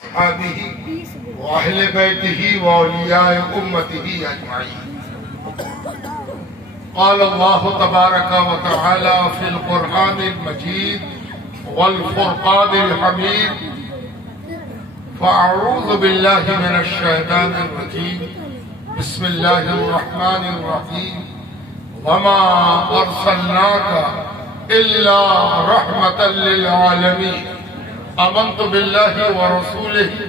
أصحابه وأهل بيته وأولياء أمته أجمعين. قال الله تبارك وتعالى في القرآن المجيد والفرقان الحميد: فأعوذ بالله من الشيطان الرجيم، بسم الله الرحمن الرحيم، وما أرسلناك إلا رحمة للعالمين، آمنت بالله ورسوله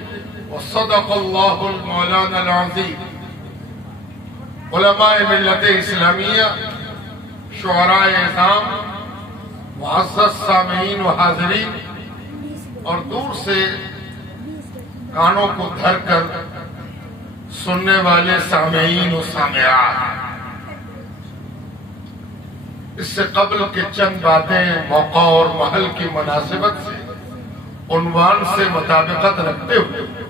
وصدق الله المولانا العظيم. علماء ملت اسلامیہ، شعراء اعظام، معزز سامعین و حاضرین، اور دور سے کانوں کو دھر کر سننے والے سامعین و سامعات، اس سے قبل کے چند باتیں موقع اور محل کی مناسبت سے عنوان سے مطابقت رکھتے ہوئے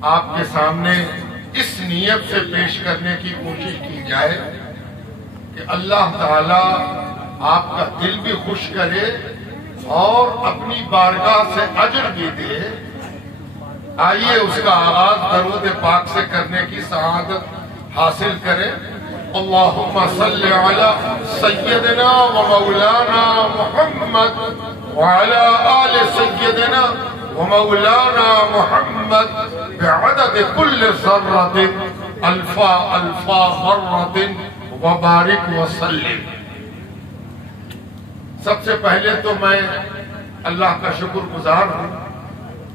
آپ کے سامنے اس نیت سے پیش کرنے کی کوشش کی جائے کہ اللہ تعالی آپ کا دل بھی خوش کرے اور اپنی بارگاہ سے اجر بھی دے۔ آئیے اس کا آغاز درود پاک سے کرنے کی سعادت حاصل کریں۔ اللہم صلی علی سیدنا و مولانا محمد وعلى آل سيدنا ومولانا محمد بعدد كل ذرة ألفا مرة وبارك وسلم۔ سب سے پہلے تو میں اللہ کا شکر گزار ہوں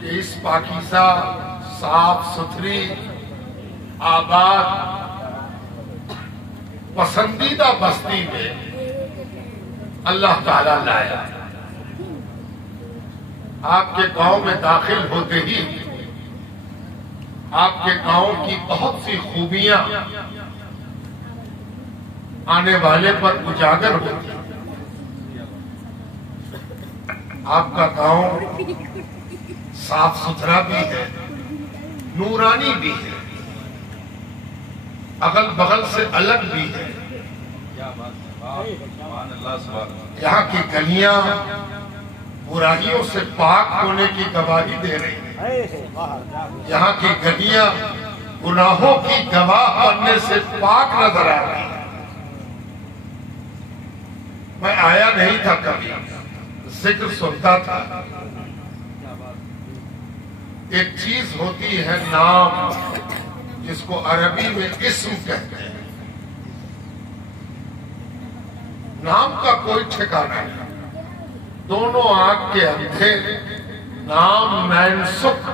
کہ اس پاکیزہ، صاف ستھری، آباد، پسندیدہ بستی میں اللہ تعالیٰ لایا۔ آپ کے گاؤں میں داخل ہوتے ہی آپ کے گاؤں کی بہت سی خوبیاں آنے والے پر اجاگر ہوتی۔ آپ کا گاؤں صاف ستھرا بھی ہے، نورانی بھی ہے، اگل بغل سے الگ بھی ہے۔ یہاں کی گلیاں برائیوں سے پاک ہونے کی گواہی دے رہی ہیں۔ یہاں کی گلیاں گناہوں کی گواہ بننے سے پاک نظر آ رہی ہیں۔ میں آیا نہیں تھا کبھی، ذکر سنتا تھا۔ ایک چیز ہوتی ہے نام، جس کو عربی میں اسم کہتے ہیں۔ نام کا کوئی ٹھکانہ نہیں۔ دونوں آنکھ کے اندھے، نام نین سکھ،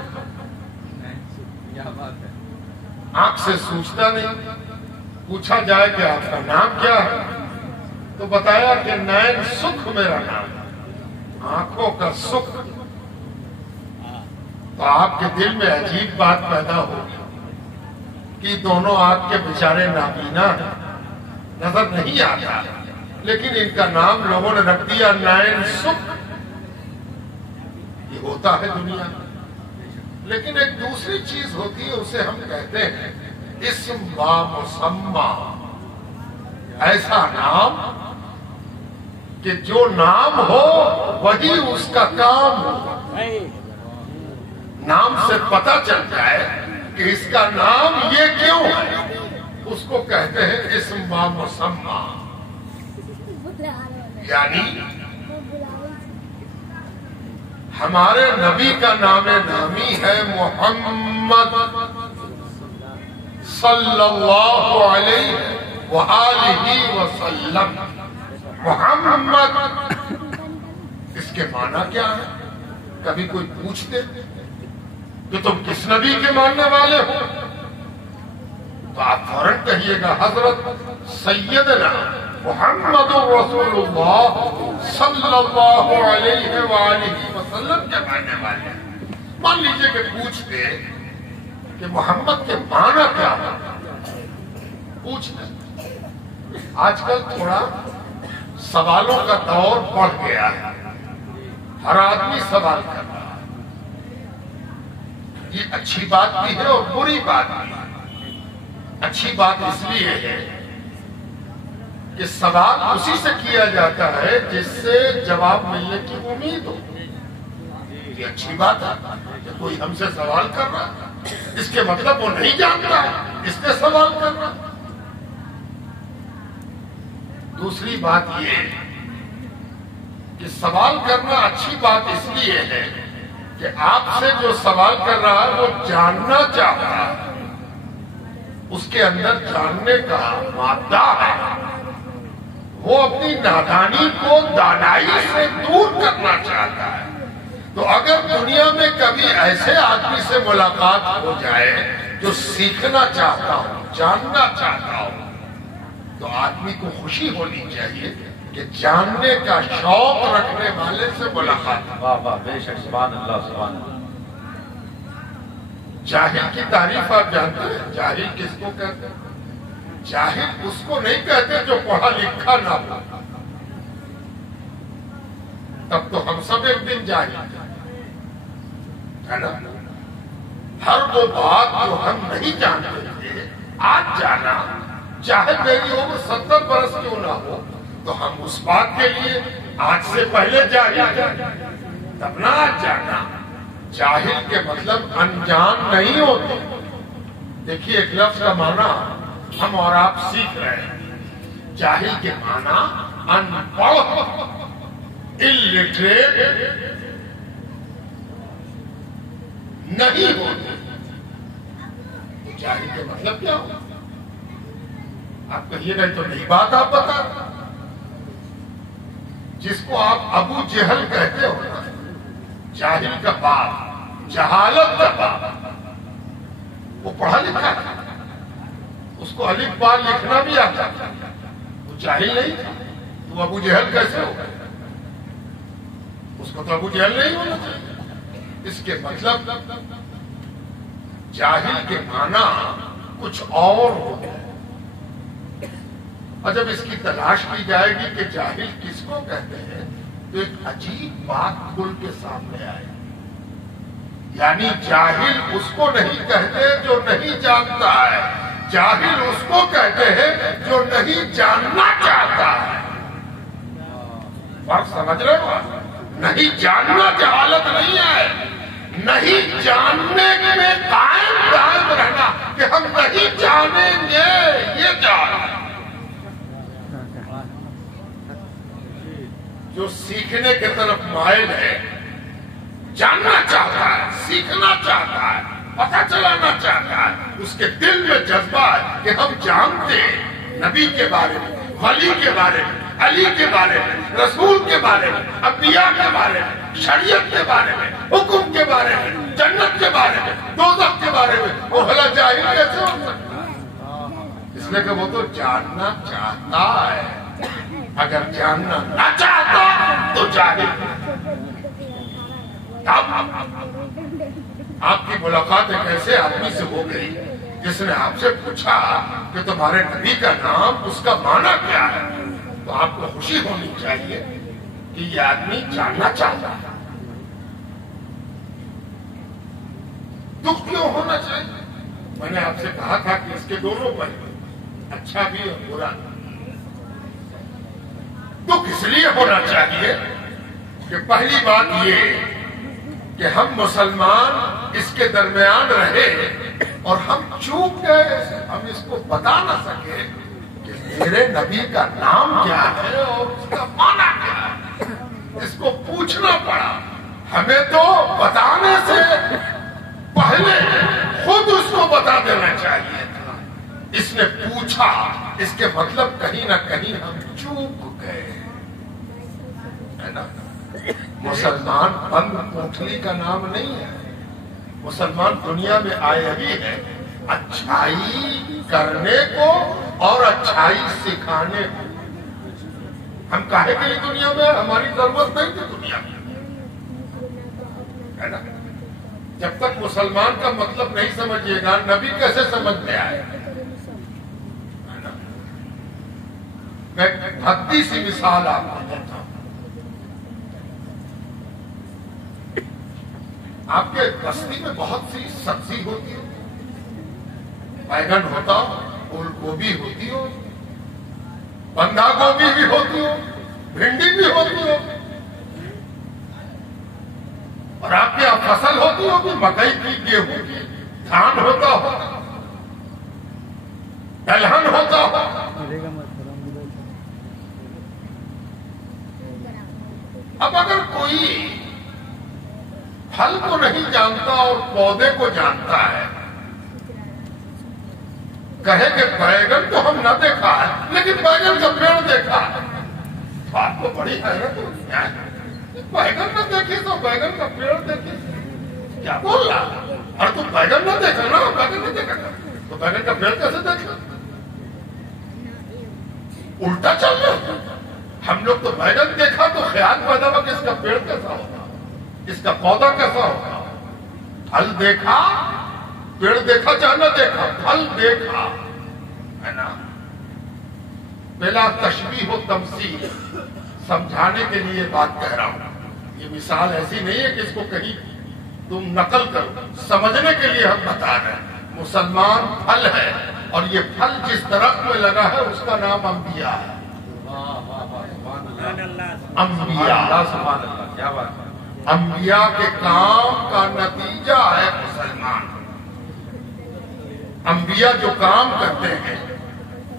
آنکھ سے سوچتا نہیں۔ پوچھا جائے کہ آپ کا نام کیا ہے تو بتایا کہ نین سکھ میرا نام، آنکھوں کا سکھ۔ تو آپ کے دل میں عجیب بات پیدا ہوگی کہ دونوں آنکھ کے بیچارے نابینا ہیں، نظر نہیں آتا، لیکن ان کا نام لوگوں نے رکھ دیا نین سکھ۔ یہ ہوتا ہے دنیا میں۔ لیکن ایک دوسری چیز ہوتی ہے، اسے ہم کہتے ہیں اسم با مسمہ۔ ایسا نام کہ جو نام ہو وہی اس کا کام ہو۔ نام سے پتہ چل جائے کہ اس کا نام یہ کیوں ہے، اس کو کہتے ہیں اسم با مسمہ۔ یعنی ہمارے نبی کا نام نامی ہے محمد صلی اللہ علیہ وآلہ وسلم۔ محمد، اس کے معنی کیا ہے؟ کبھی کوئی پوچھتے کہ تم کس نبی کے ماننے والے ہو تو آپ فوراً کہیے گا حضرت سیدنا محمد رسول اللہ صلی اللہ علیہ وآلہ وسلم کے ماننے والے ہیں۔ مان لیجئے کہ پوچھتے کہ محمد کے معنی کیا ہوتا، پوچھتے۔ آج کل تھوڑا سوالوں کا دور بڑھ گیا ہے، ہر آدمی سوال کر رہا ہے۔ یہ اچھی بات بھی ہے اور بری بات بھی ہے۔ اچھی بات اس لیے ہے کہ سوال اسی سے کیا جاتا ہے جس سے جواب ملنے کی امید ہو۔ یہ اچھی بات ہے کہ کوئی ہم سے سوال کر رہا ہے، اس کے مطلب وہ نہیں جانتا ہے، اس نے سوال کر رہا۔ دوسری بات یہ ہے کہ سوال کرنا اچھی بات اس لیے ہے کہ آپ سے جو سوال کر رہا ہے وہ جاننا چاہتا ہے، اس کے اندر جاننے کا مادہ ہے، وہ اپنی نادانی کو دانائی سے دور کرنا چاہتا ہے۔ تو اگر دنیا میں کبھی ایسے آدمی سے ملاقات ہو جائے جو سیکھنا چاہتا ہو، جاننا چاہتا ہو، تو آدمی کو خوشی ہونی چاہیے کہ جاننے کا شوق رکھنے والے سے ملاقات ہو۔ واہ واہ، بے شک، سبحان اللہ سبحان اللہ۔ جاہل کی تعریف آپ جانتے ہیں؟ جاہل کس کو کہتے ہیں؟ جاہل اس کو نہیں کہتے جو پڑھا لکھا نہ ہو، تب تو ہم سب ایک دن جاہل ہے نا۔ ہر وہ بات جو ہم نہیں جانتے تھے آج جانا، چاہے میری عمر 70 برس کیوں نہ ہو، تو ہم اس بات کے لیے آج سے پہلے جاہل تب نہ آج جانا۔ جاہل کے مطلب انجان نہیں ہوتے۔ دیکھیے ایک لفظ کا معنی ہم اور آپ سیکھ رہے ہیں۔ جاہل کے معنی ان پڑھ، الٹریٹ نہیں ہوتے۔ جاہل کے مطلب کیا ہو؟ آپ کہیے گا تو نئی بات آپ بتا، جس کو آپ ابو جہل کہتے ہو نا، جاہل کا باپ، جہالت کا باپ، وہ پڑھا لکھا تھا، اس کو الف با لکھنا بھی آتا تھا، وہ جاہل نہیں تھا، تو ابو جہل کیسے ہو گئے؟ اس کو تو ابو جہل نہیں ہونا چاہیے۔ اس کے مطلب جاہل کے معنی کچھ اور ہوتے ہیں، اور جب اس کی تلاش کی جائے گی کہ جاہل کس کو کہتے ہیں تو ایک عجیب بات کھل کے سامنے آئے، یعنی جاہل اس کو نہیں کہتے جو نہیں جانتا ہے، جاہل اس کو کہتے ہیں جو نہیں جاننا چاہتا ہے۔ فرق سمجھ رہے ہو؟ نہیں جاننا جہالت نہیں ہے، نہیں جاننے میں قائم رہنا کہ ہم نہیں جانیں گے، یہ جہالت۔ جو سیکھنے کی طرف مائل ہے، جاننا چاہتا ہے، سیکھنا چاہتا ہے، پتہ چلانا چاہتا ہے، اس کے دل میں جذبہ ہے کہ ہم جانتے ہیں نبی کے بارے میں، ولی کے بارے میں، علی کے بارے میں، رسول کے بارے میں، انبیاء کے بارے میں، شریعت کے بارے میں، حکم کے بارے میں، جنت کے بارے میں، دوزخ کے بارے میں۔ وہ بھلا جاہل کیسے ہو سکتا ہے؟ اس لیے کہ وہ تو جاننا چاہتا ہے، اگر جاننا نہ چاہتا تو جاہل۔ آپ کی ملاقات ایک ایسے آدمی سے ہو گئی جس نے آپ سے پوچھا کہ تمہارے نبی کا نام، اس کا معنی کیا ہے، تو آپ کو خوشی ہونی چاہیے کہ یہ آدمی جاننا چاہتا ہے۔ دکھ کیوں ہونا چاہیے؟ میں نے آپ سے کہا تھا کہ اس کے دونوں پہلو، اچھا بھی اور برا۔ دکھ اس لیے ہونا چاہیے کہ پہلی بات یہ کہ ہم مسلمان اس کے درمیان رہے اور ہم چوک گئے، ہم اس کو بتا نہ سکے کہ میرے نبی کا نام کیا ہے اور اس کا معنی کیا ہے۔ اس کو پوچھنا پڑا، ہمیں تو بتانے سے پہلے خود اس کو بتا دینا چاہیے تھا۔ اس نے پوچھا، اس کے مطلب کہیں نہ کہیں ہم چوک گئے، ہے نا۔ مسلمان بند کوٹھلی کا نام نہیں ہے، مسلمان دنیا میں آئے ہی ہے اچھائی کرنے کو اور اچھائی سکھانے کو۔ ہم کاہے کے لیے دنیا میں، ہماری ضرورت نہیں تھی دنیا میں، ہے نا۔ جب تک مسلمان کا مطلب نہیں سمجھیے گا، نبی کیسے سمجھ میں آئے، ہے نا۔ میں بھکتی سی مثال آپ کو دیتا ہوں۔ آپ کے بستی میں بہت سی سبزی ہوتی ہے، بیگن ہوتا ہو، پھول گوبھی ہوتی ہو، بندھا گوبھی بھی ہوتی ہو، بھنڈی بھی ہوتی ہو، اور آپ کے یہاں فصل ہوتی ہوگی، مکئی کی، گیہوں کی، دھان ہوتا ہوگا، دلہن ہوتا ہوگا۔ اب اگر کوئی پھل کو نہیں جانتا اور پودے کو جانتا ہے، کہے کہ بیگن تو ہم نہ دیکھا ہے لیکن بیگن کا پیڑ دیکھا ہے، تو آپ کو بڑی حیرت ہوتی ہے، بیگن نہ دیکھی تو بیگن کا پیڑ دیکھی، کیا بول رہا؟ اور تو بیگن نہ دیکھا نا، بیگن نہیں دیکھا تو بیگن کا پیڑ کیسے دیکھا؟ الٹا چل رہا۔ ہم لوگ تو بیگن دیکھا تو خیال پیدا ہوا کہ اس کا پیڑ کیسا ہوگا، اس کا پودا کیسا ہوگا۔ پھل دیکھا، پیڑ دیکھا چاہے نہ دیکھا، پھل دیکھا ہے نا۔ بلا تشبیہ و تمثیل سمجھانے کے لیے بات کہہ رہا ہوں، یہ مثال ایسی نہیں ہے کہ اس کو کہیں تم نقل کرو، سمجھنے کے لیے ہم بتا رہے ہیں۔ مسلمان پھل ہے، اور یہ پھل جس درخت میں لگا ہے اس کا نام انبیاء ہے۔ انبیاء، کیا بات ہے۔ انبیاء کے کام کا نتیجہ ہے مسلمان۔ انبیاء جو کام کرتے ہیں،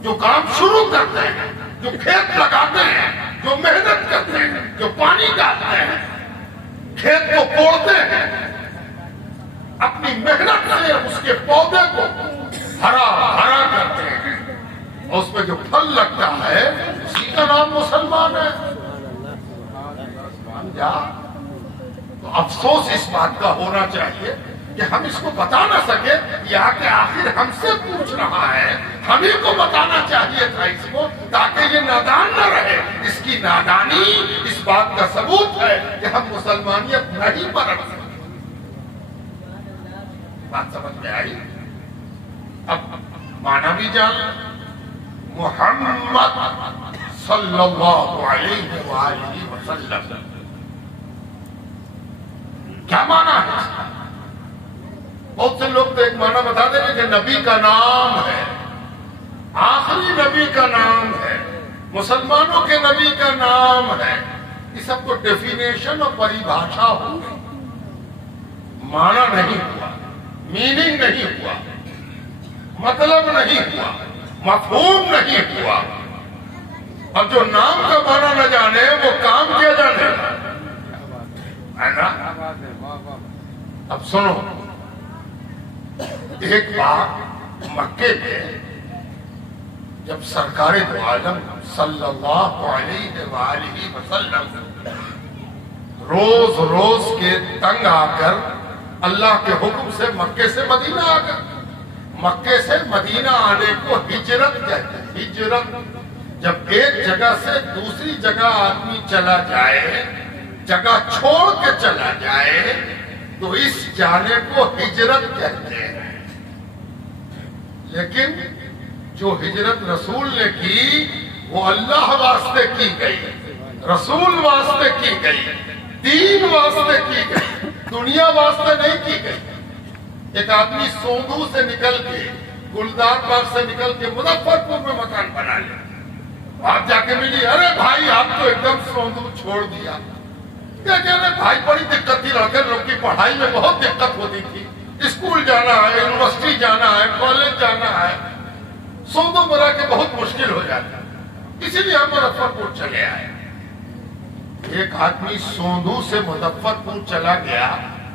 جو کام شروع کرتے ہیں، جو کھیت لگاتے ہیں، جو محنت کرتے ہیں، جو پانی ڈالتے ہیں، کھیت کو کوڑتے ہیں، اپنی محنت سے اس کے پودے کو ہرا بھرا کرتے ہیں، اور اس میں جو پھل لگتا ہے اسی کا نام مسلمان ہے۔ تو افسوس اس بات کا ہونا چاہیے کہ ہم اس کو بتا نہ سکے، یا کہ آخر ہم سے پوچھ رہا ہے، ہم ہی کو بتانا چاہیے تھا اس کو، تاکہ یہ نادان نہ رہے۔ اس کی نادانی اس بات کا ثبوت ہے کہ ہم مسلمانیت نہیں پرکھ سکتے۔ بات سمجھ میں آئی؟ اب مانا بھی جان، محمد صلی اللہ علیہ وآلہ وسلم کیا مانا ہے؟ بہت سے لوگ تو ایک مانا بتا دیں گے کہ نبی کا نام ہے، آخری نبی کا نام ہے، مسلمانوں کے نبی کا نام ہے۔ یہ سب کو ڈیفینیشن اور پریبھاشا ہو گئی، مانا نہیں ہوا، میننگ نہیں ہوا، مطلب نہیں ہوا، مفہوم نہیں ہوا۔ اب جو نام کا مانا نہ جانے وہ کام کیا جانے ہے نا۔ اب سنو، ایک بار مکے میں جب سرکار دو عالم صلی اللہ علیہ وآلہ وسلم روز روز کے تنگ آ کر اللہ کے حکم سے مکے سے مدینہ آ کر، مکے سے مدینہ آنے کو ہجرت کہتے ہیں۔ ہجرت جب ایک جگہ سے دوسری جگہ آدمی چلا جائے، جگہ چھوڑ کے چلا جائے، تو اس جانے کو ہجرت کہتے ہیں۔ لیکن جو ہجرت رسول نے کی وہ اللہ واسطے کی گئی، رسول واسطے کی گئی، دین واسطے کی گئی، دنیا واسطے نہیں کی گئی۔ ایک آدمی سوندو سے نکل کے، گلدار باغ سے نکل کے مظفر پور میں مکان بنا لیا، آپ جا کے ملی، ارے بھائی آپ تو ایک دم سوندو چھوڑ دیا۔ کیا کہہ رہے بھائی، بڑی دقت تھی، لڑکے لوگ کی پڑھائی میں بہت دقت ہوتی تھی، اسکول جانا ہے، یونیورسٹی جانا ہے، کالج جانا ہے، سوندو میں رہ کے بہت مشکل ہو جاتا، اسی لیے ہم مظفر پور چلے آئے۔ ایک آدمی سوندو سے مظفر پور چلا گیا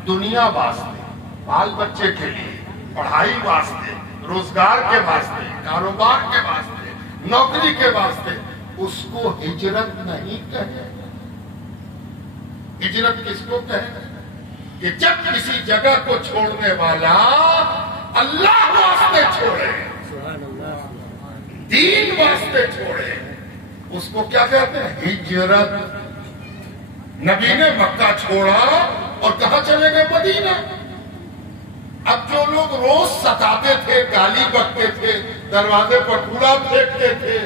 دنیا واسطے، بال بچے کے لیے، پڑھائی واسطے، روزگار کے واسطے، کاروبار کے واسطے، نوکری کے واسطے، اس کو ہجرت نہیں کہتے۔ ہجرت کس کو کہتے ہیں؟ کہ جب کسی جگہ کو چھوڑنے والا اللہ واسطے چھوڑے، دین واسطے چھوڑے، اس کو کیا کہتے ہیں؟ ہجرت۔ نبی نے مکہ چھوڑا اور کہاں چلے گئے؟ مدینہ۔ اب جو لوگ روز ستاتے تھے، گالی بکتے تھے، دروازے پر کوڑا پھینکتے تھے،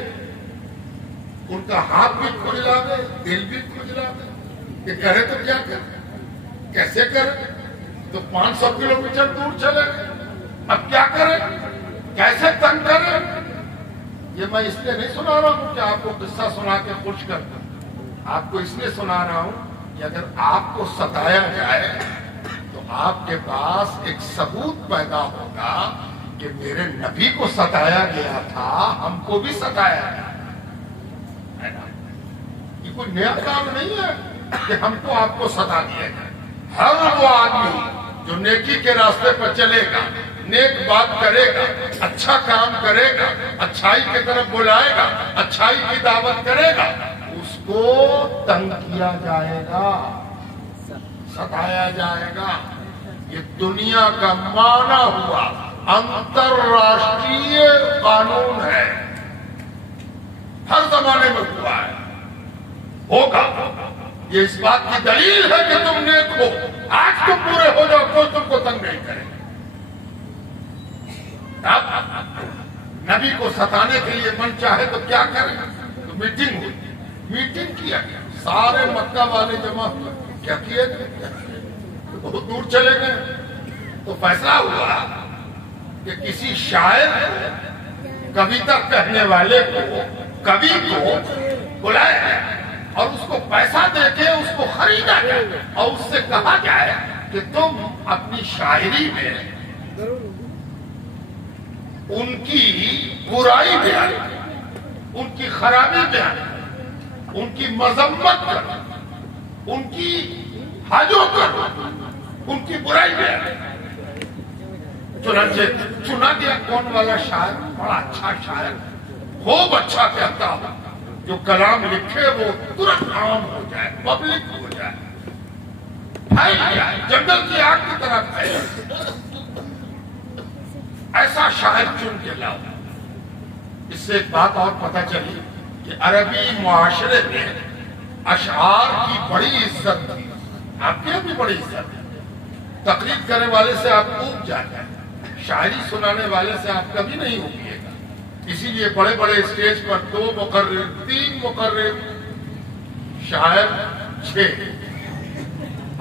ان کا ہاتھ بھی کھجلا دے، دل بھی کھجلا دے کہ کرے تو کیا کرے، کیسے کرے؟ تو 500 کلومیٹر دور چلے گئے، اب کیا کرے، کیسے تنگ کرے؟ یہ میں اس لیے نہیں سنا رہا ہوں کہ آپ کو قصہ سنا کے خوش کرتا، آپ کو اس لیے سنا رہا ہوں کہ اگر آپ کو ستایا جائے تو آپ کے پاس ایک ثبوت پیدا ہوگا کہ میرے نبی کو ستایا گیا تھا، ہم کو بھی ستایا گیا. یہ کوئی نیا کام نہیں ہے کہ ہم کو آپ کو ستا دیا جائے. ہر وہ آدمی جو نیکی کے راستے پر چلے گا، نیک بات کرے گا، اچھا کام کرے گا، اچھائی کی طرف بلائے گا، اچھائی کی دعوت کرے گا، اس کو تنگ کیا جائے گا، ستایا جائے گا. یہ دنیا کا مانا ہوا انترراشٹریہ قانون ہے، ہر زمانے میں ہوا ہے، ہوگا. یہ اس بات کی دلیل ہے کہ تم نیک ہو. آج تم پورے ہو جاؤ، کوئی تم کو تنگ نہیں کرے. اب نبی کو ستانے کے لیے من چاہے تو کیا کرے؟ تو میٹنگ ہوئی، میٹنگ کیا گیا، سارے مکہ والے جمع ہوئے. کیا کیے گئے؟ بہت دور چلے گئے. تو فیصلہ ہوا کہ کسی شاعر کو، کویتا کہنے والے کو، کبھی کو بلایا جائے اور اس کو پیسہ دے کے اس کو خریدا جائے اور اس سے کہا جائے کہ تم اپنی شاعری میں ان کی برائی بیان کرو، ان کی خرابی بیان کرو، ان کی مذمت کرو، ان کی حاجو کرو، ان کی برائی بیان کرو. چنانچہ چنا گیا کون والا شاعر؟ بڑا اچھا شاعر، خوب اچھا کہتا ہو، جو کلام لکھے وہ ترنت عام ہو جائے، پبلک ہو جائے، پھیل جائے، جنگل کی آگ کی طرح پھیل جائے. ایسا شاعر چن کے لاؤ. اس سے ایک بات اور پتہ چلی کہ عربی معاشرے میں اشعار کی بڑی عزت تھی. آپ کی بھی بڑی عزت ہے. تقریر کرنے والے سے آپ اوب جاتے ہیں، شاعری سنانے والے سے آپ کبھی نہیں اوبیے گا. اسی لیے بڑے بڑے اسٹیج پر 2 مقرر، 3 مقرر، شاعر 6،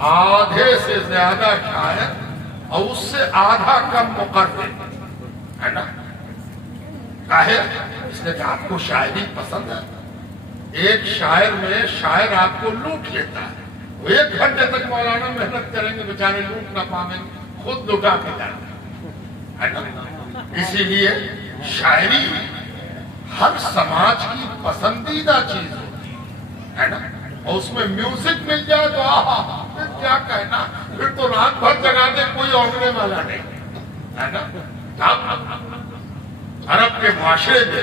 آدھے سے زیادہ شاعر اور اس سے آدھا کم مقرر ہے نا. کاہے؟ اس نے کہا آپ کو شاعری پسند ہے. ایک شاعر میں شاعر آپ کو لوٹ لیتا ہے. وہ 1 گھنٹے تک مولانا محنت کریں گے، بیچارے لوٹ نہ پائیں گے، خود لٹا کے جائیں گے. اسی لیے شاعری ہر سماج کی پسندیدہ چیز ہوتی ہے نا. اور اس میں میوزک مل جائے تو پھر کیا کہنا، پھر تو رات بھر جگا دے کوئی اوڑنے والا نہیں ہے نا. عرب کے معاشرے میں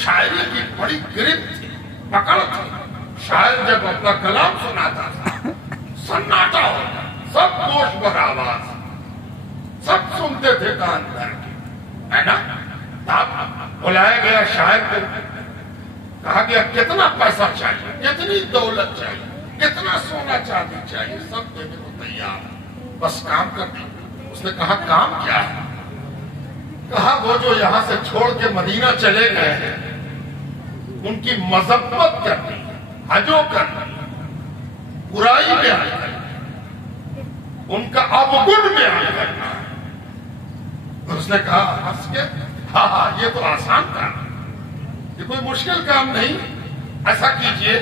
شاعری کی بڑی گرفت تھی، پکڑ تھی. شاعر جب اپنا کلام سناتا تھا سناٹا ہوتا، سب گوش پر آواز، سب سنتے تھے کان بھر کے ہے نا. بلایا گیا شاعر کو، کہا گیا کتنا پیسہ چاہیے، کتنی دولت چاہیے، کتنا سونا چاندی چاہیے، سب دینے کو تیار، بس کام کرنا. اس نے کہا کام کیا ہے؟ کہا وہ جو یہاں سے چھوڑ کے مدینہ چلے گئے ہیں ان کی مذمت کرنی، حجو کرنی، برائی بیان کرنی، ان کا ابگن بیان کرنا. اس نے کہا ہنس کے، ہاں یہ تو آسان کام ہے، یہ کوئی مشکل کام نہیں. ایسا کیجئے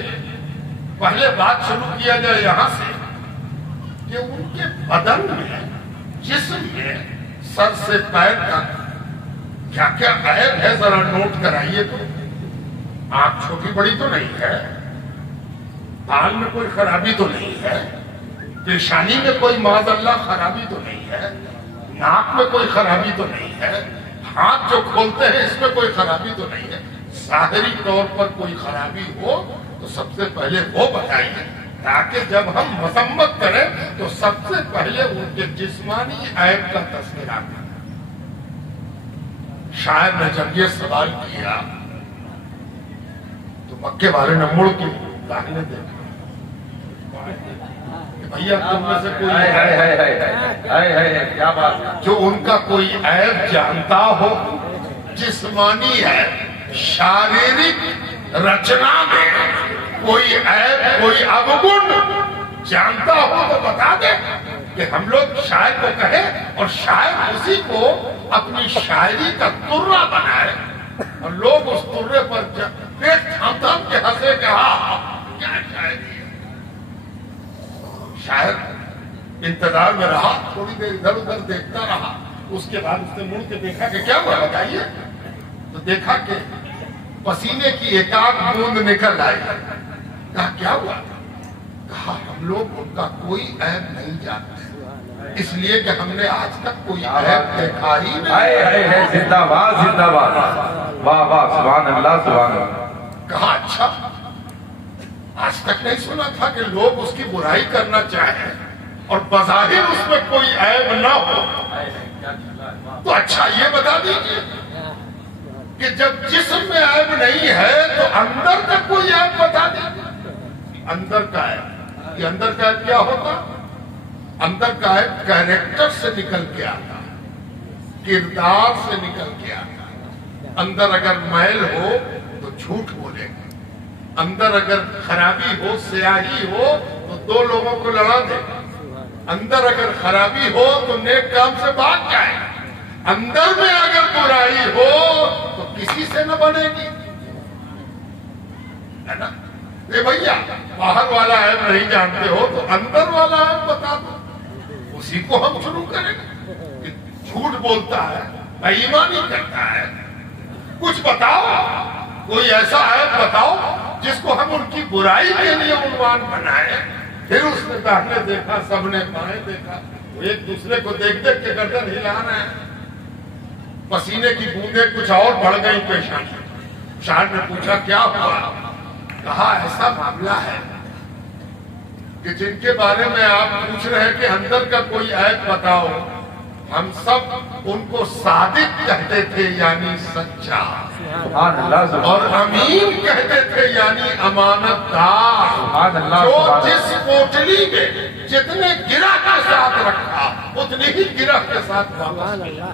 پہلے بات شروع کیا جائے یہاں سے کہ ان کے بدن میں، جسم میں، سر سے پیر تک کیا کیا عیب ہے ذرا نوٹ کرائیے. تو آنکھ چھوٹی بڑی تو نہیں ہے، بال میں کوئی خرابی تو نہیں ہے، پیشانی میں کوئی معاذ اللہ خرابی تو نہیں ہے، ناک میں کوئی خرابی تو نہیں ہے، ہاتھ جو کھولتے ہیں اس میں کوئی خرابی تو نہیں ہے. ظاہری طور پر کوئی خرابی ہو تو سب سے پہلے وہ بتائیے، تاکہ جب ہم مذمت کریں تو سب سے پہلے ان کے جسمانی عیب کا تذکرہ کریں. شاعر نے جب یہ سوال کیا تو مکے والے نے مڑ کے داخلے دیکھا، بھیا تم میں سے کوئی کیا بات، جو ان کا کوئی عیب جانتا ہو، جسمانی عیب، شاریرک رچنا میں کوئی عیب، کوئی ابگن جانتا ہو تو بتا دے کہ ہم لوگ شاعر کو کہیں اور شاعر اسی کو اپنی شاعری کا ترہ بنائے اور لوگ اس ترے پر پیٹ تھام تھام کے ہنسے کہ ہاں کیا شاعری ہے. شاعر انتظار میں رہا، تھوڑی دیر ادھر ادھر دیکھتا رہا، اس کے بعد اس نے مڑ کے دیکھا کہ کیا ہوا بتائیے، تو دیکھا کہ پسینے کی ایک آدھ بوند نکل آئی۔ کہا کیا ہوا؟ کہا ہم لوگ ان کا کوئی عیب نہیں جانتے، اس لیے کہ ہم نے آج تک کوئی عیب دیکھا ہی نہیں۔ زندہ باد زندہ باد، واہ واہ، سبحان اللہ سبحان اللہ۔ کہا اچھا، آج تک نہیں سنا تھا کہ لوگ اس کی برائی کرنا چاہیں اور بظاہر اس میں کوئی عیب نہ ہو، تو اچھا یہ بتا دیجیے کہ جب جسم میں عیب نہیں ہے تو اندر کا کوئی عیب بتا دیجیے۔ اندر کا عیب، یہ اندر کا عیب کیا ہوتا؟ اندر کا عیب کیریکٹر سے نکل کے آتا، کردار سے نکل کے آتا۔ اندر اگر میل ہو تو جھوٹ بولے گا، اندر اگر خرابی ہو، سیاہی ہو تو دو لوگوں کو لڑا دے گا، اندر اگر خرابی ہو تو نیک کام سے بھاگ جائے گا، اندر میں اگر برائی ہو تو کسی سے نہ بنے گی، ہے نا؟ اے بھیا، باہر والا عیب نہیں جانتے ہو تو اندر والا عیب بتا دو، اسی کو ہم شروع کریں گے کہ جھوٹ بولتا ہے، بے ایمانی کرتا ہے، کچھ بتاؤ، کوئی ایسا عیب بتاؤ جس کو ہم ان کی برائی کے لیے عنوان بنائیں۔ پھر اس نے داہنے دیکھا، سب نے بائیں دیکھا، وہ ایک دوسرے کو دیکھ دیکھ کے گردن ہلا رہے ہیں۔ پسینے کی بوندیں کچھ اور بڑھ گئی پیشانی۔ شاعر نے پوچھا کیا ہوا؟ کہا ایسا معاملہ ہے کہ جن کے بارے میں آپ پوچھ رہے ہیں کہ اندر کا کوئی عیب بتاؤ، ہم سب ان کو صادق کہتے تھے یعنی سچا، اور امین کہتے تھے یعنی امانت دار، جو جس کوٹلی میں جتنے گرہ کے ساتھ رکھا اتنی ہی گرہ کے ساتھ واپس کیا۔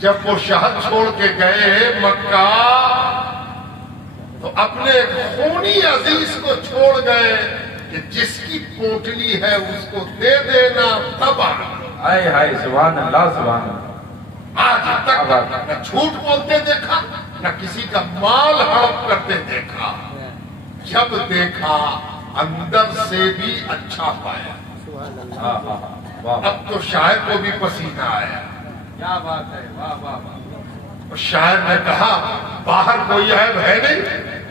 جب وہ شہر چھوڑ کے گئے مکہ تو اپنے خونی عزیز کو چھوڑ گئے کہ جس کی پوٹلی ہے اس کو دے دینا تب ہائے ہائے، سبحان اللہ سبحان اللہ۔ آج تک نہ جھوٹ بولتے دیکھا، نہ کسی کا مال ہڑپ کرتے دیکھا، جب دیکھا اندر سے بھی اچھا پایا۔ اب تو شاعر کو بھی پسینہ آیا۔ کیا بات ہے، واہ واہ واہ۔ شاعر نے کہا باہر کوئی عیب ہے نہیں،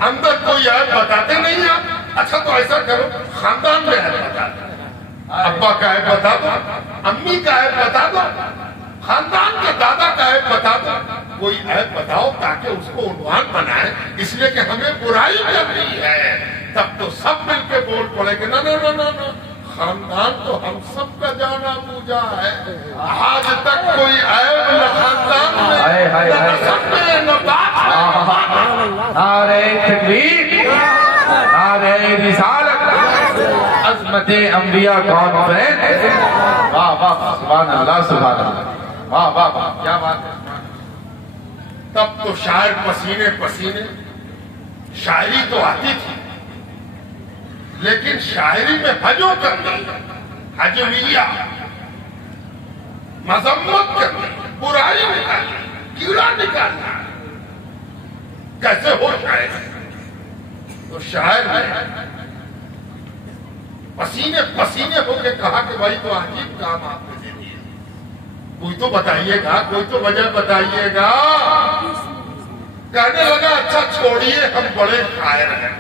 اندر کوئی عیب بتاتے نہیں آپ، اچھا تو ایسا کرو خاندان میں عیب بتا دو، ابا کا عیب بتا دو، امی کا عیب بتا دو، خاندان کے دادا کا عیب بتا دو، کوئی عیب بتاؤ تاکہ اس کو عنوان بنائے، اس لیے کہ ہمیں برائی کرنی ہے۔ تب تو سب مل کے بول پڑے کہ نہ نہ نہ نہ نہ، خاندان تو ہم سب کا جانا پوجا ہے، آج تک کوئی عیب نہ خاندان میں، نہ نسب میں، نہ بات میں۔ نعرہ تکبیر، نعرہ رسالت، عظمت انبیاء کانفرنس، واہ واہ، سبحان اللہ سبحان اللہ، واہ واہ واہ، کیا بات ہے۔ تب تو شاعر پسینے پسینے، شاعری تو آتی تھی لیکن شاعری میں حجو کرنی، حجویہ، مذمت کرنی، برائی نکالنا، کیڑا نکالنا، کیسے ہو شاعر؟ تو شاعر نے پسینے پسینے ہو کے کہا کہ بھائی تو عجیب کام آپ نے دے دیے، کوئی تو بتائیے گا، کوئی تو وجہ بتائیے گا۔ کہنے لگا اچھا چھوڑیے، ہم بڑے شاعر ہیں،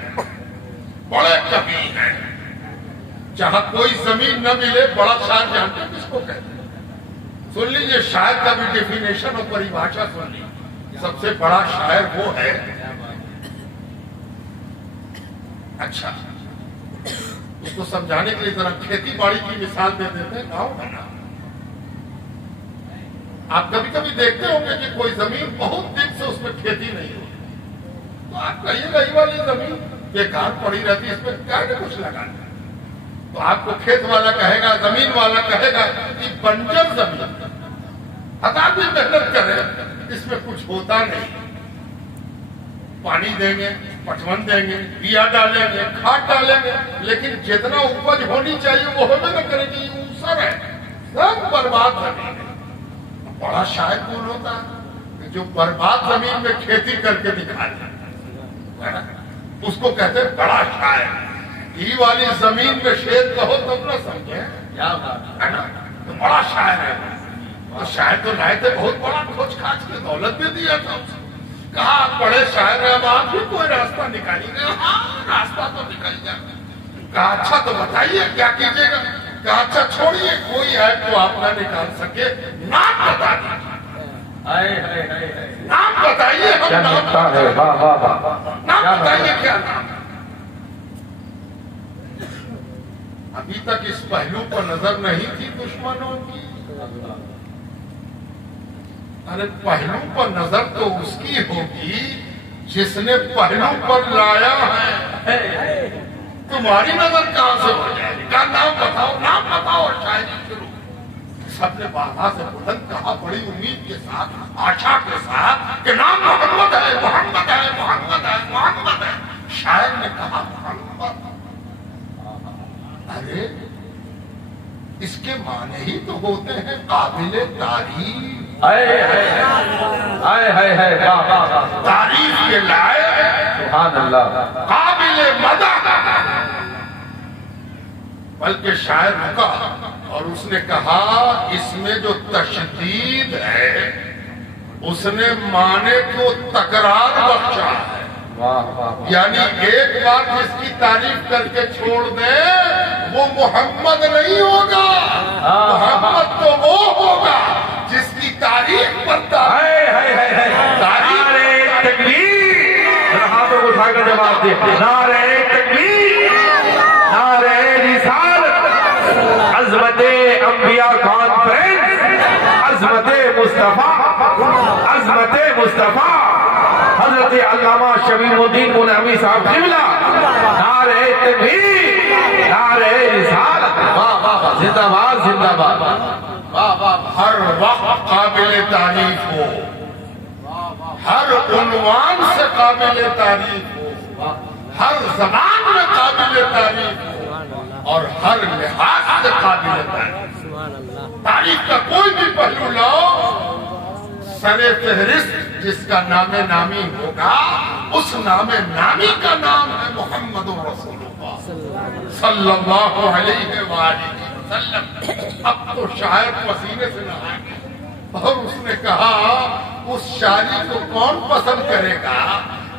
بڑے کبھی ہیں، جہاں کوئی زمین نہ ملے بڑا شاعر جانتے ہیں کس کو کہتے ہیں؟ سن لیجیے شاعر کا بھی ڈیفینیشن اور پریبھاشا سن لیجیے، سب سے بڑا شاعر وہ ہے، اچھا اس کو سمجھانے کے لیے ذرا کھیتی باڑی کی مثال دے دیتے ہیں، گاؤں کا نام۔ آپ کبھی کبھی دیکھتے ہوں گے کہ کوئی زمین بہت دن سے اس میں کھیتی نہیں ہوتی، تو آپ کہیے گا یہ والی زمین بیکار پڑی رہتی، اس میں کیا کچھ لگانا، تو آپ کو کھیت والا کہے گا، زمین والا کہے گا کہ بنجر زمین، ہزار بھی محنت کرے اس میں کچھ ہوتا نہیں، پانی دیں گے، پٹون دیں گے، بیا ڈالیں گے، کھاد ڈالیں گے، لیکن جتنا اپج ہونی چاہیے وہ ہونے نہ کرے گی، یہ اوسر ہے، سب برباد زمین ہے۔ بڑا شاعر کون ہوتا ہے جو برباد زمین میں کھیتی کر کے دکھائے، اس کو کہتے ہیں بڑا شاعر۔ ای والی زمین میں شیر کہو تم نہ سمجھے، کیا بات ہے نا؟ تو بڑا شاعر ہے، تو شاعر تو لائے تھے بہت بڑا، کھوج کھاج کی دولت بھی دیا تھا، کہا آپ بڑے شاعر ہیں، اب آپ بھی کوئی راستہ نکالیے گا؟ ہاں راستہ تو نکل جائے. کہا اچھا تو بتائیے کیا کیجیے گا؟ کہا اچھا چھوڑیے، کوئی عیب تو آپ نہ نکال سکے، نام بتا دیجیے، نام بتائیے، ہم نام بتائیے کیا نام. ابھی تک اس پہلو پر نظر نہیں تھی دشمنوں کی. ارے پہلو پر نظر تو اس کی ہوگی جس نے پہلو پر لایا ہے. تمہاری نظر کہاں سے ہو جائے گی؟ کیا نام بتاؤ، نام بتاؤ، اور شاعری شروع. سب نے بادھا سے بلند کہا بڑی امید کے ساتھ، آشا کے ساتھ کہ نام محمد ہے، محمد ہے، محمد ہے، محمد ہے. شاعر نے کہا محمد. ارے اس کے معنی ہی تو ہوتے ہیں قابل تعریف، تعریف کے لائق، سبحان اللہ، قابل مدح. بلکہ شاعر رکا اور اس نے کہا اس میں جو تشدید ہے اس نے معنی کو تکرار بخشا ہے. یعنی ایک بار جس کی تعریف کر کے چھوڑ دے وہ محمد نہیں ہوگا، محمد تو وہ ہوگا جس کی تعریف پر اٹھا کر جواب دے. نعرہ تکبیر، نعرہ رسالت، عظمت انبیاء کانفرنس، عظمت مصطفیٰ، عظمت مصطفیٰ حضرت علامہ شمیم الدین منعمی صاحب قبلہ. نعرہ تکبیر، نعرہ رسالت، واہ واہ، زندہ باد، زندہ باد، واہ واہ. ہر وقت قابل تعریف ہو، ہر عنوان سے قابل تعریف ہو، ہر زبان میں قابل تعریف ہو، اور ہر لحاظ سے قابل تعریف. تعریف کا کوئی بھی پہلو لاؤ، سر فہرست جس کا نام نامی ہوگا اس نام نامی کا نام ہے محمد رسول اللہ صلی اللہ علیہ وآلہ وسلم. اب تو شاعر پسینے سے نہا گیا اور اس نے کہا اس شاعری کو کون پسند کرے گا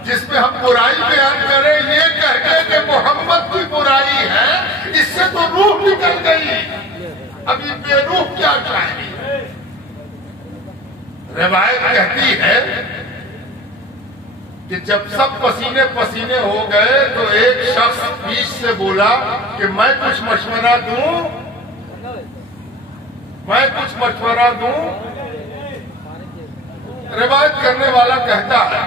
جس میں ہم برائی بیان کریں یہ کہہ کے کہ محمد کی برائی ہے. اس سے تو روح نکل گئی، ابھی بے روح کیا شاعری. روایت کہتی ہے کہ جب سب پسینے پسینے ہو گئے تو ایک شخص بیچ سے بولا کہ میں کچھ مشورہ دوں، میں کچھ مشورہ دوں. روایت کرنے والا کہتا ہے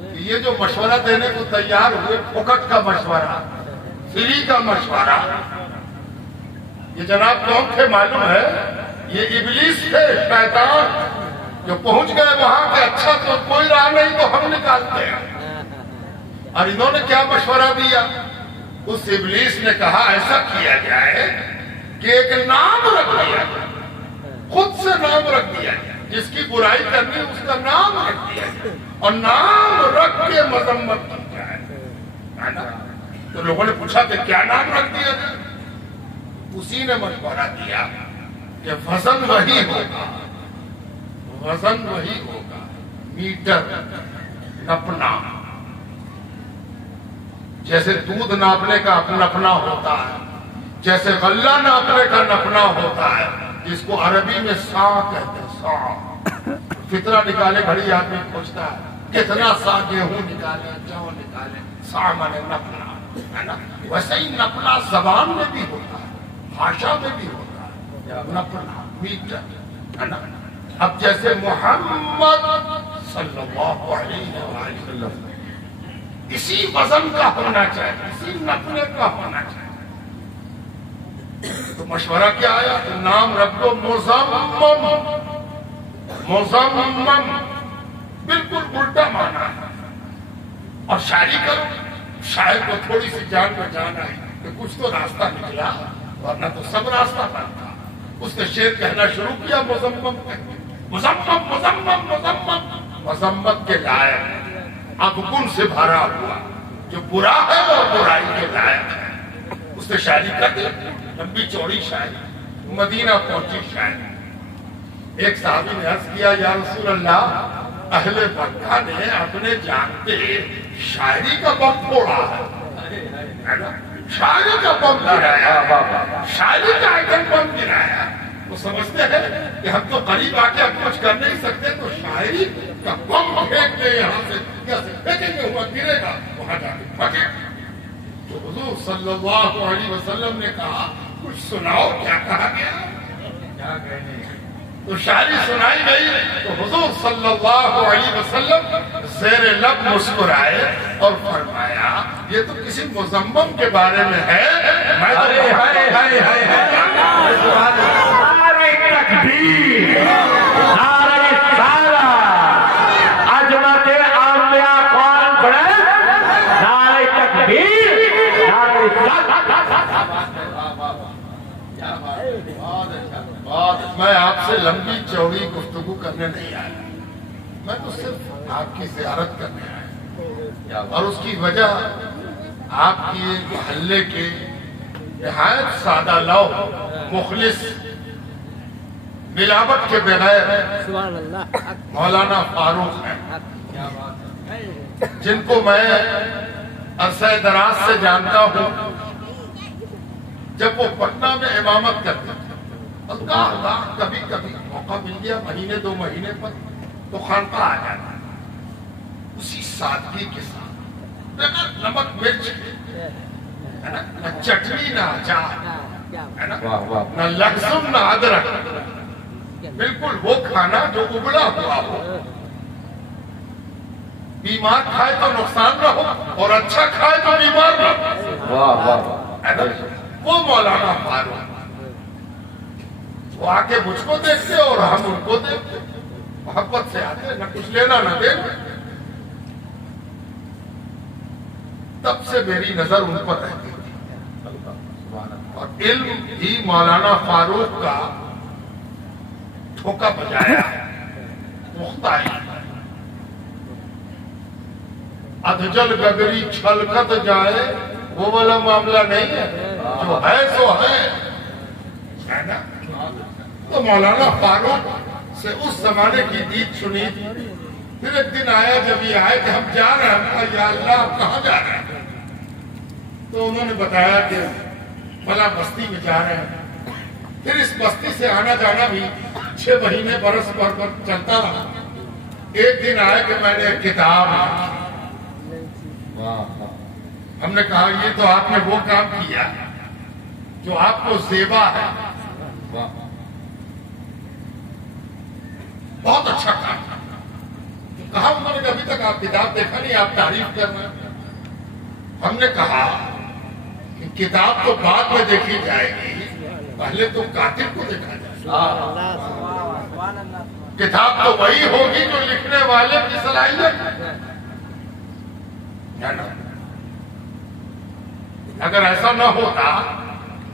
کہ یہ جو مشورہ دینے کو تیار ہوئے پھوکٹ کا مشورہ، فری کا مشورہ، یہ جناب کون تھے معلوم ہے؟ یہ ابلیس تھے، شیطان، جو پہنچ گئے وہاں کہ اچھا تو کوئی راہ نہیں تو ہم نکالتے ہیں. اور انہوں نے کیا مشورہ دیا؟ اس ابلیس نے کہا ایسا کیا جائے کہ ایک نام رکھ دیا جائے، خود سے نام رکھ دیا جائے، جس کی برائی کرنی اس کا نام رکھ دیا جائے اور نام رکھ کے مذمت کی جائے. تو لوگوں نے پوچھا کہ کیا نام رکھ دیا جائے؟ اسی نے مشورہ دیا کہ وزن وہی ہوگا، وزن وہی ہوگا، میٹر نپنا. جیسے دودھ ناپنے کا نپنا ہوتا ہے، جیسے غلہ ناپنے کا نپنا ہوتا ہے، جس کو عربی میں سا کہتے ہیں. سا فطرہ نکالے گھڑی آدمی پوچھتا ہے کتنا سا گیہوں نکالے، جو نکالے. سا مانے نپنا ہے نا. ویسے ہی نپنا زبان میں بھی ہوتا ہے، بھاشا میں بھی ہوتا ہے، نپنا میٹر ہے نا. اب جیسے محمد صلی اللہ علیہ وسلم اسی وزن کا ہونا چاہیے، اسی نپنے کا ہونا چاہیے. تو مشورہ کیا آیا؟ نام رکھ دو مزمم. مزمم بالکل الٹا مانا ہے. اور شاعری کرو، شاعر کو تھوڑی سی جان بچان آئی کہ کچھ تو راستہ نکلا، ورنہ تو سب راستہ بند تھا. اس نے شعر کہنا شروع کیا مزمم کہتے، مزمم مزمم مزمم، مذمت کے لائق اب گن سے بھرا ہوا جو برا ہے وہ برائی کے لائق ہے، اس نے شاعری کر دی، لمبی چوڑی شاعری، مدینہ پہنچی شاعری۔ ایک صحابی نے عرض کیا یا رسول اللہ، اہل مکہ نے اپنے جانتے شاعری کا بم پھوڑا ہے، شاعری کا بم گرایا، شاعری کا آئٹم بم گرایا۔ وہ سمجھتے ہیں کہ ہم تو قریب آ کے اب کچھ کر نہیں سکتے، تو شاعری کا بم پھینک دے یہاں سے، کیسے پھینکیں گے؟ ہوا گرے گا وہاں جا کے پھٹے۔ تو حضور صلی اللہ علیہ وسلم نے کہا کچھ سناؤ، کیا کہا گیا؟ کیا کہنے؟ تو شاعری سنائی گئی تو حضور صلی اللہ علیہ وسلم زیر لب مسکرائے اور فرمایا یہ تو کسی مذمم کے بارے میں ہے، میں تو نعرہ تکبیر، نعرہ رسالت، عظمت انبیاء کانفرنس، نعرہ تکبیر، نعرہ رسالت۔ میں آپ سے لمبی چوڑی گفتگو کرنے نہیں آیا، میں تو صرف آپ کی زیارت کرنے آیا، اور اس کی وجہ آپ کی محلے کے نہایت سادہ لو، مخلص، ملاوٹ کے بغیر مولانا فاروق ہیں، جن کو میں عرصہ دراز سے جانتا ہوں۔ جب وہ پٹنہ میں امامت کرتے تھے، اللہ کبھی کبھی موقع مل گیا مہینے دو مہینے پر تو خانقاہ آ جاتا، اسی سادگی کے ساتھ، نمک مرچ، نہ چٹنی نہ اچار، نہ لہسن نہ ادرک، بالکل وہ کھانا جو ابلا ہوا ہو، بیمار کھائے تو نقصان نہ ہو اور اچھا کھائے تو بیمار نہ ہو، وہ مولانا فاروق۔ وہ آ کے مجھ کو دیکھتے اور ہم ان کو دیکھتے، محبت سے آتے، نہ کچھ لینا نہ دینا۔ تب سے میری نظر ان پر رہتی تھی، اور علم ہی مولانا فاروق کا ٹھوکا بجایا، مختاری ادجل گگری چھلکت جائے، وہ والا معاملہ نہیں ہے، جو ہے سو ہے نا۔ تو مولانا فاروق سے اس زمانے کی دید سنی۔ پھر ایک دن آیا، جب یہ آئے کہ ہم جا رہے ہیں، ہم کہا یا اللہ آپ کہاں جا رہے ہیں؟ تو انہوں نے بتایا کہ فلاں بستی میں جا رہے ہیں۔ پھر اس بستی سے آنا جانا بھی 6 مہینے برس پر چلتا رہا۔ ایک دن آیا کہ میں نے ایک کتاب لی۔ ہم نے کہا یہ تو آپ نے وہ کام کیا جو آپ کو زیبا ہے، بہت اچھا کام کہا۔ انہوں نے کہ ابھی تک آپ کتاب دیکھا نہیں، آپ تعریف کرنا۔ ہم نے کہا کہ کتاب تو بعد میں دیکھی جائے گی، پہلے تو کاتب کو دیکھا جائے گا۔ کتاب تو وہی ہوگی جو لکھنے والے کی صلاحیت ہے نا۔ اگر ایسا نہ ہوتا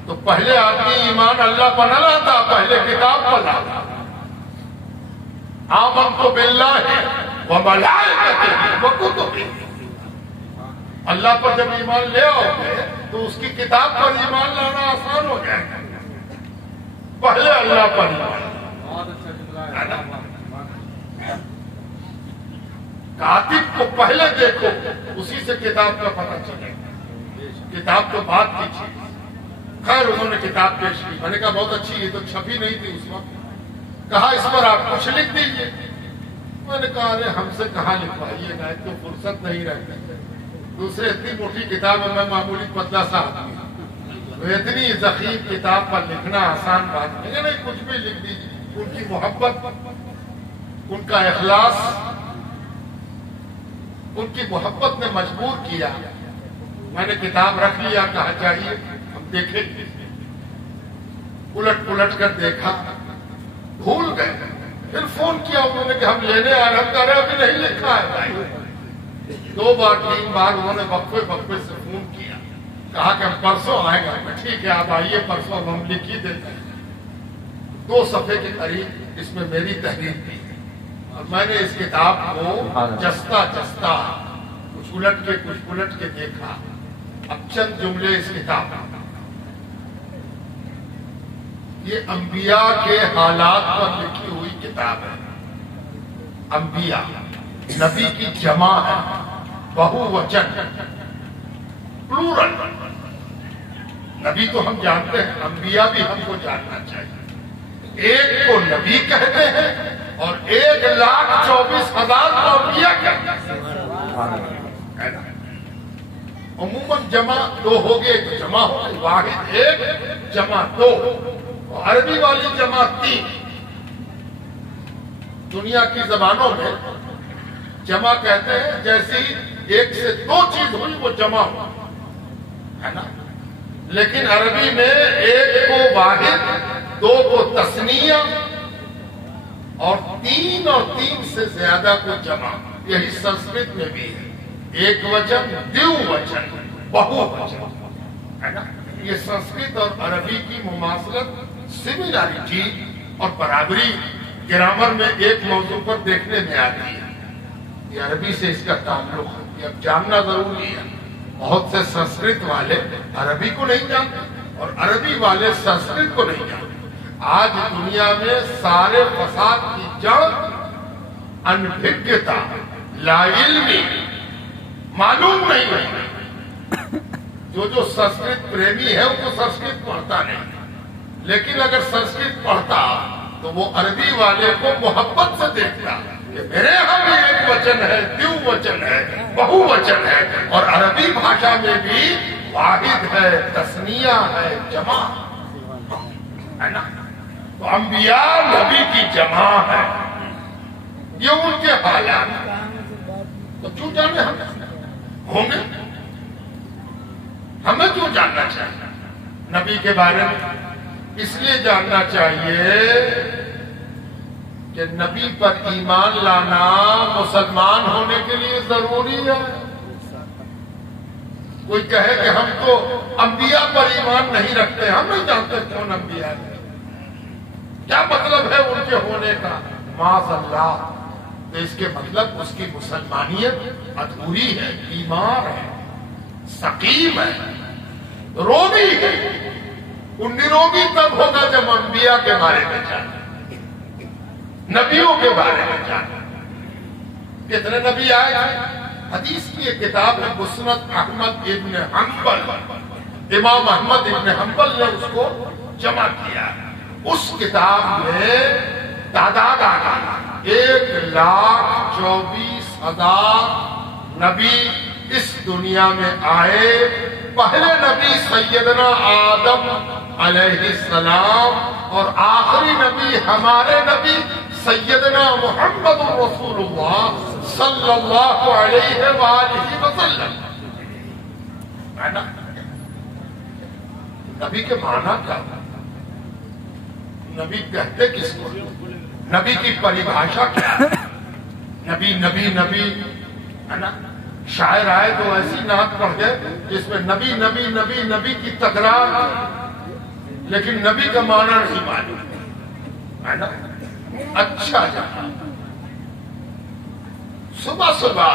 تو پہلے آدمی ایمان اللہ پر نہ لاتا، پہلے کتاب پر لاتا۔ آمنت باللہ وملائکتہ وکتبہ، اللہ پر جب ایمان لے آؤ گے تو اس کی کتاب پر ایمان لانا آسان ہو جائے گا۔ پہلے اللہ پر ایمان، کاتب کو پہلے دیکھو، اسی سے کتاب کا پتہ چلے گا، کتاب تو بات کی چیز۔ خیر انہوں نے کتاب پیش کی، میں نے کہا بہت اچھی، یہ تو چھپی نہیں تھی اس وقت۔ کہا اس پر آپ کچھ لکھ دیجئے۔ میں نے کہا ارے ہم سے کہاں لکھوائیے گا، تو فرصت نہیں رہتی، دوسرے اتنی موٹی کتاب ہے، میں معمولی پتلا سا آدمی، اتنی ضخیم کتاب پر لکھنا آسان بات نہیں ہے، کچھ بھی لکھ دیجیے۔ ان کی محبت، ان کا اخلاص، ان کی محبت نے مجبور کیا۔ میں نے کتاب رکھ لیا، کہا چاہیے ہم دیکھیں گے۔ الٹ پلٹ کر دیکھا، بھول گئے۔ پھر فون کیا انہوں نے کہ ہم لینے آ رہے، ہم کہہ رہے ابھی نہیں لکھا ہے بھائی۔ 2 بار 3 بار انہوں نے وقفے سے فون کیا، کہا کہ ہم پرسوں آئیں گے۔ ٹھیک ہے آپ آئیے پرسوں، ہم لکھ ہی دیتے ہیں۔ 2 صفحے کے قریب اس میں میری تحریر تھی، اور میں نے اس کتاب کو جستا کچھ کچھ الٹ کے دیکھا. اب چند جملے اس کتاب میں. یہ انبیاء کے حالات پر لکھی ہوئی کتاب ہے. انبیاء نبی کی جمع ہے, بہو وچن, پلورل. نبی تو ہم جانتے ہیں, انبیاء بھی ہم کو جاننا چاہیے. ایک کو نبی کہتے ہیں اور 1,24,000 کو انبیاء کہتے ہیں. عموماً جمع دو ہو گئے تو جمع ہو گئی, واحد ایک, جمع دو. عربی والی جمع 3. دنیا کی زبانوں میں جمع کہتے ہیں جیسی ایک سے 2 چیز ہوئی وہ جمع ہو, ہے نا. لیکن عربی میں 1 کو واحد, 2 کو تثنیہ اور 3 اور 3 سے زیادہ کو جمع. یہی سنسکرت میں بھی ہے. ایک وچن, دیو وچن, بہو وچن, ہے نا. یہ سنسکرت اور عربی کی مماثلت, سملیرٹی اور برابری گرامر میں ایک موضوع پر دیکھنے میں آتی ہے. یہ عربی سے اس کا تعلق ہے. یہ اب جاننا ضروری ہے. بہت سے سنسکرت والے عربی کو نہیں جانتے اور عربی والے سنسکرت کو نہیں جانتے. آج دنیا میں سارے فساد کی جڑ انبھگتا, لا علمی, معلوم نہیں ہے. جو سنسکرت پریمی ہے وہ سنسکرت پڑھتا نہیں, لیکن اگر سنسکرت پڑھتا تو وہ عربی والے کو محبت سے دیکھتا کہ میرے یہاں بھی ایک وچن ہے, دیو وچن ہے, بہو وچن ہے, اور عربی بھاشا میں بھی واحد ہے, تثنیہ ہے, جمع ہے نا. تو انبیاء نبی کی جمع ہے. یہ ان کے حالات. تو کیوں جانے ہم ہوں گے, ہمیں کیوں جاننا چاہیے نبی کے بارے میں؟ اس لیے جاننا چاہیے کہ نبی پر ایمان لانا مسلمان ہونے کے لیے ضروری ہے. کوئی کہے کہ ہم تو انبیاء پر ایمان نہیں رکھتے, ہم نہیں جانتے کون انبیاء ہے, کیا مطلب ہے ان کے ہونے کا؟ معاذ اللہ. تو اس کے مطلب اس کی مسلمانیت ادھوری ہے, بیمار ہے, سقیم ہے, روگی ہے. وہ نروگی تب ہوگا جب انبیاء کے بارے میں جانا, نبیوں کے بارے میں جانا. کتنے نبی آئے ہیں؟ حدیث کی ایک کتاب ہے مسند احمد ابن حنبل, امام احمد ابن حنبل نے اس کو جمع کیا. اس کتاب میں تعداد آ گئی 1,24,000 نبی اس دنیا میں آئے. پہلے نبی سیدنا آدم علیہ السلام اور آخری نبی ہمارے نبی سیدنا محمد رسول اللہ صلی اللہ علیہ وآلہ وسلم. نبی کے معنی کیا؟ نبی کہتے کس کو؟ نبی کی پریبھاشا کیا ہے؟ نبی نبی نبی, ہے نا. شاعر آئے تو ایسی نعت پڑھ گئے جس میں نبی نبی نبی نبی کی تکرار, لیکن نبی کا معنی نہیں معلوم, ہے نا. اچھا جہاں صبح صبح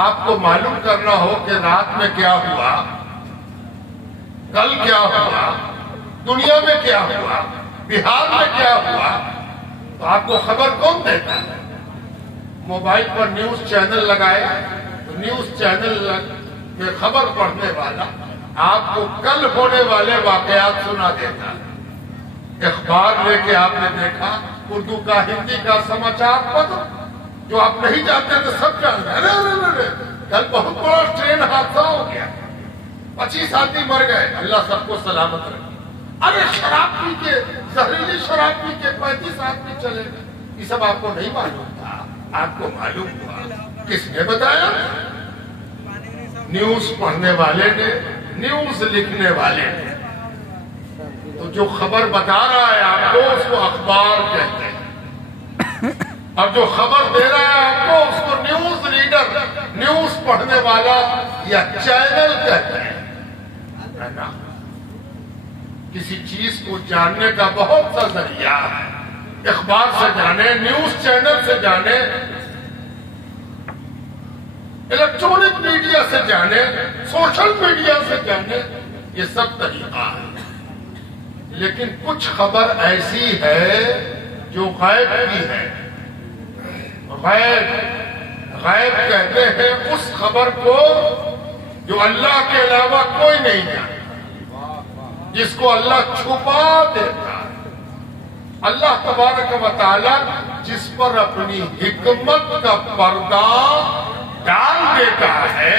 آپ کو معلوم کرنا ہو کہ رات میں کیا ہوا, کل کیا ہوا, دنیا میں کیا ہوا, بہار میں کیا ہوا, تو آپ کو خبر کون دیتا ہے؟ موبائل پر نیوز چینل لگائے تو نیوز چینل میں خبر پڑھنے والا آپ کو کل ہونے والے واقعات سنا دیتا ہے. اخبار لے کے آپ نے دیکھا, اردو کا, ہندی کا سماچار پتر جو آپ نہیں جانتے تو سب جانتے ہیں. کل بہت بڑا ٹرین حادثہ ہو گیا, 25 آدمی مر گئے, اللہ سب کو سلامت رکھے. ارے شراب پی کے, زہریلی شراب پی کے 35 آدمی چلے گئے. یہ سب آپ کو نہیں معلوم تھا, آپ کو معلوم ہوا. کس نے بتایا؟ نیوز پڑھنے والے نے, نیوز لکھنے والے نے. تو جو خبر بتا رہا ہے آپ کو اس کو اخبار کہتے ہیں, اور جو خبر دے رہا ہے آپ کو اس کو نیوز ریڈر, نیوز پڑھنے والا یا چینل کہتے ہیں. کسی چیز کو جاننے کا بہت سا ذریعہ ہے. اخبار سے جانے, نیوز چینل سے جانے, الیکٹرانک میڈیا سے جانے، سوشل میڈیا سے جانے، یہ سب طریقہ ہے۔ لیکن کچھ خبر ایسی ہے جو غیب کی ہے۔ غیب کہتے ہیں اس خبر کو جو اللہ کے علاوہ کوئی نہیں جانتا، جس کو اللہ چھپا دیتا ہے۔ اللہ تبارک و تعالی جس پر اپنی حکمت کا پردہ ڈال دیتا ہے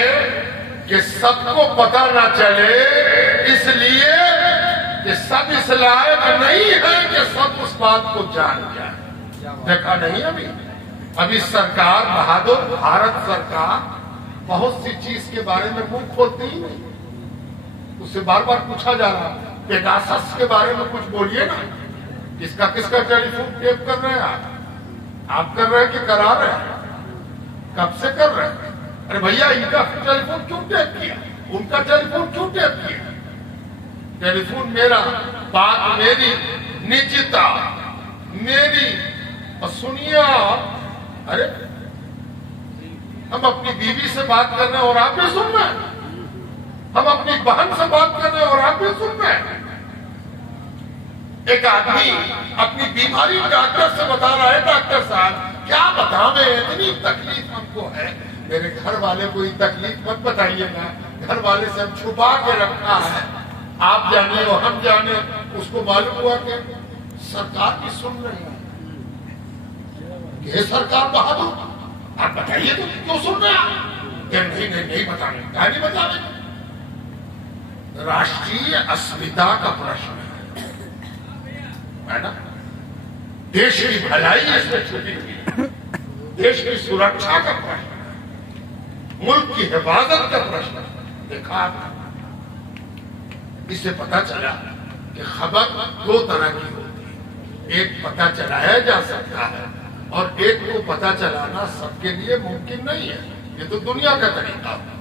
کہ سب کو پتہ نہ چلے، اس لیے کہ سب اس لائق نہیں ہے کہ سب اس بات کو جان جائے۔ دیکھا نہیں ابھی سرکار بہادر بھارت سرکار بہت سی چیز کے بارے میں منہ کھولتی ہی نہیں، اس سے بار بار پوچھا جا رہا پیگاسس کے بارے میں کچھ بولیے نا، کس کا ٹیلی فون ٹیپ کر رہے ہیں آپ کر رہے ہیں کہ کرا رہے ہیں؟ کب سے کر رہے ہیں؟ ارے بھیا ان کا ٹیلی فون کیوں ٹیپ کیا؟ ان کا ٹیلی فون کیوں ٹیپ کیا؟ ٹیلی فون میرا، بات میری، نجتا میری، اور سنیے ارے ہم اپنی بیوی سے بات کر رہے ہیں اور آپ بھی سن رہے ہیں، ہم اپنی بہن سے بات کر رہے ہیں اور آپ بھی سن رہے ہیں۔ ایک آدمی اپنی بیماری ڈاکٹر سے بتا رہا ہے، ڈاکٹر صاحب کیا بتاویں، اتنی تکلیف ہم کو ہے، میرے گھر والے کو یہ تکلیف مت بتائیے گا، گھر والے سے ہم چھپا کے رکھا ہے، آپ جانے اور ہم جانے۔ اس کو معلوم ہوا کہ سرکار بھی سن رہی ہے کہ سرکار بہادر، آپ بتائیے تو کیوں سن رہے ہیں؟ کہ نہیں بتانے، کیا نہیں بتانے؟ راشٹریہ اسمتا کا پرشن ہے نا، دیش کی بھلائی اس میں چھپی ہوئی، دیش کی سرکشا کا پرشن، ملک کی حفاظت کا پرشن۔ دیکھا اس سے پتا چلا کہ خبر دو طرح کی ہوتی ہے، ایک پتا چلایا جا سکتا ہے اور ایک کو پتا چلانا سب کے لیے ممکن نہیں ہے، یہ تو دنیا کا طریقہ ہے۔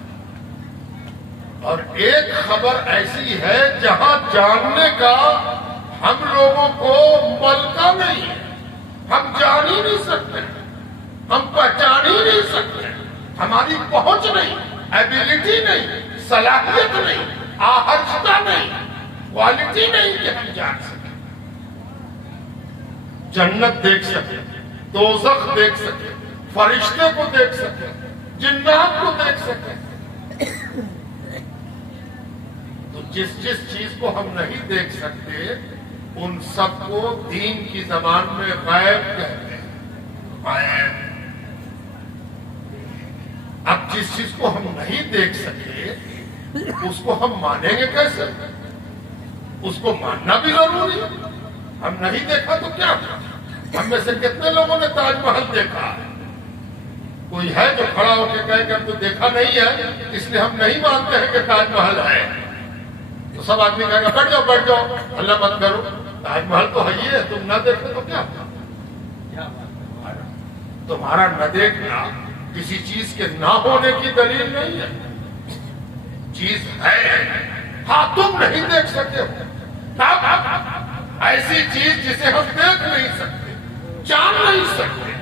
اور ایک خبر ایسی ہے جہاں جاننے کا ہم لوگوں کو ملکہ نہیں ہے، ہم جان ہی نہیں سکتے، ہم پہچان ہی نہیں سکتے، ہماری پہنچ نہیں، ایبیلٹی نہیں، صلاحیت نہیں، آہرشتہ نہیں، کوالٹی نہیں کہ ہم جان سکیں، جنت دیکھ سکیں، دوزخ دیکھ سکیں، فرشتے کو دیکھ سکیں، جنات کو دیکھ سکیں۔ تو جس چیز کو ہم نہیں دیکھ سکتے ان سب کو دین کی زبان میں غیب کہتے ہیں، غیب۔ اب جس چیز کو ہم نہیں دیکھ سکے اس کو ہم مانیں گے کیسے؟ اس کو ماننا بھی ضروری ہے۔ ہم نہیں دیکھا تو کیا؟ ہم میں سے کتنے لوگوں نے تاج محل دیکھا؟ کوئی ہے جو کھڑا ہو کے کہے کہ ہم تو دیکھا نہیں ہے اس لیے ہم نہیں مانتے ہیں کہ تاج محل ہے؟ تو سب آدمی کہے گا بیٹھ جاؤ، اللہ مت کرو، تاج محل تو ہے ہی ہے، تم نہ دیکھتے تو کیا؟ تمہارا نہ دیکھنا کسی چیز کے نہ ہونے کی دلیل نہیں ہے، چیز ہے، ہاں تم نہیں دیکھ سکتے ہو، ایسی چیز جسے ہم دیکھ نہیں سکتے، جان نہیں سکتے،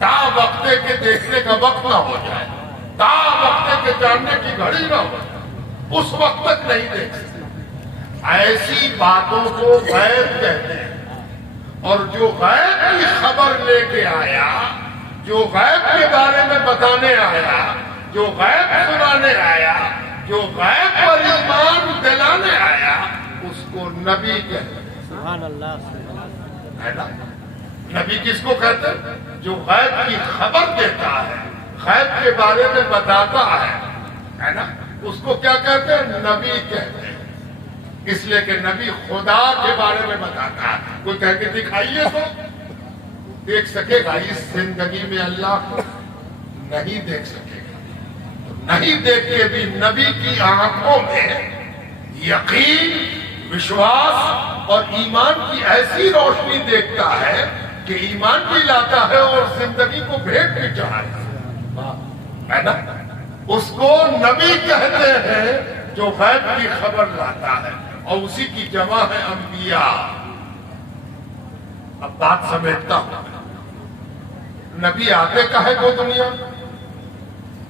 تا وقتے کے دیکھنے کا وقت نہ ہو جائے، تا وقتے کے جاننے کی گھڑی نہ ہو جائے، اس وقت تک نہیں دیکھ سکتے۔ ایسی باتوں کو غیب کہتے ہیں، اور جو غیب کی خبر لے کے آیا، جو غیب کے بارے میں بتانے آیا، جو غیب سنانے آیا، جو غیب پر ایمان دلانے آیا، اس کو نبی کہتے ہیں۔ سبحان اللہ۔ نبی کس کو کہتے ہیں؟ جو غیب کی خبر دیتا ہے، غیب کے بارے میں بتاتا ہے نا، اس کو کیا کہتے ہیں؟ نبی کہتے ہیں۔ اس لیے کہ نبی خدا کے بارے میں بتاتا ہے۔ کوئی کہہ کے دکھائیے تو دیکھ سکے گا، اس زندگی میں اللہ کو نہیں دیکھ سکے گا، نہیں دیکھ کے بھی نبی کی آنکھوں میں یقین، وشواس اور ایمان کی ایسی روشنی دیکھتا ہے کہ ایمان بھی لاتا ہے اور زندگی کو بھیٹ بھی چڑھاتا ہے نا۔ اس کو نبی کہتے ہیں جو غیب کی خبر لاتا ہے، اور اسی کی جمع ہے انبیاء۔ اب بات سمیٹتا ہوں، نبی آتے کا ہے وہ دنیا،